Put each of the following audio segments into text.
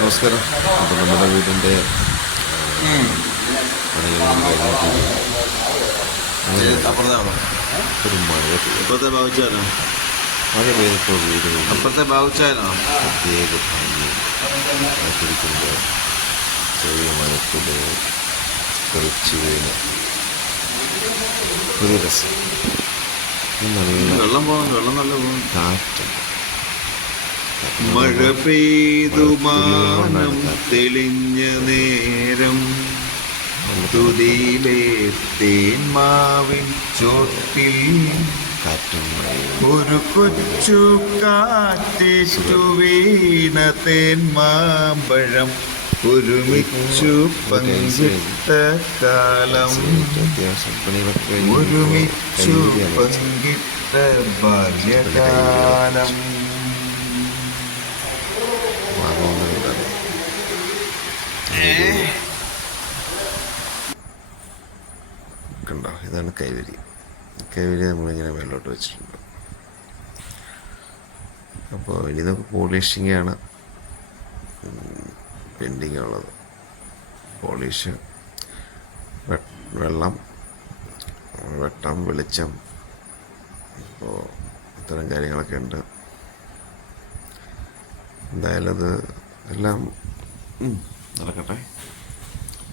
നമസ്കാരം. അപ്പോൾ നമ്മുടെ വീടിന്റെ ഒരു മഴ പെയ്തു. ഇപ്പുറത്തെ ബാബുച്ചാനോ മഴ പെയ്തപ്പോൾ വീട് അപ്പുറത്തെ ബാബുച്ചാനോ പ്രത്യേക ഭംഗി ആസ്വദിക്കുമ്പോൾ ചെറിയ മഴത്തിൽ തെളിച്ചു വീണ്. ഒരു രസം. നല്ല വെള്ളം പോകണം വെള്ളം നല്ല പോകണം കാറ്റുണ്ട്. മഴ പെയ്തു മാനം തെളിഞ്ഞ നേരം തുതിയിലെ തേന്മാവിൻ ചോട്ടിൽ ഒരു കൊച്ചു കാറ്റേറ്റു വീണ തേന്മാമ്പഴം ഒരുമിച്ചു പങ്കിട്ട കാലം ഒരുമിച്ചു പങ്കിട്ട ബാല്യകാലം. കണ്ടോ? ഇതാണ് കൈവരി. കൈവരി നമ്മളിങ്ങനെ മേലോട്ട് വെച്ചിട്ടുണ്ട്. അപ്പോൾ ഇനി നമുക്ക് പോളിഷിങ്ങാണ് പെൻഡിങ് ഉള്ളത്. പോളിഷ് വെള്ളം വെട്ടം വെളിച്ചം. അപ്പോൾ ഇത്തരം കാര്യങ്ങളൊക്കെ ഉണ്ട്. എന്തായാലും അത് എല്ലാം നടക്കട്ടെ.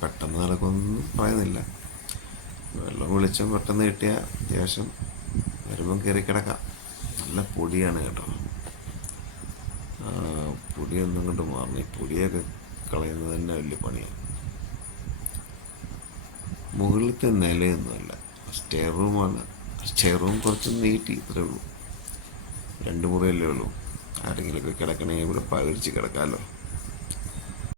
പെട്ടെന്ന് നടക്കുമെന്ന് പറയുന്നില്ല. വെള്ളം വെളിച്ചം പെട്ടെന്ന് കിട്ടിയ അത്യാവശ്യം വരുമ്പം കയറി കിടക്കാം. നല്ല പൊടിയാണ് കേട്ടോ. പൊടിയൊന്നും കൊണ്ട് മാറണം ഈ പൊടിയൊക്കെ കളയുന്നത് തന്നെ വലിയ പണിയാണ് മുകളിലത്തെ നിലയൊന്നുമല്ല. സ്റ്റെയർ റൂമാണ് സ്റ്റെയർ റൂം കുറച്ച് നീട്ടി ഇത്രേ ഉള്ളൂ. രണ്ട് മുറിയല്ലേ ഉള്ളൂ. ആരെങ്കിലുമൊക്കെ കിടക്കണമെങ്കിൽ ഇവിടെ പകരിച്ച് കിടക്കാമല്ലോ.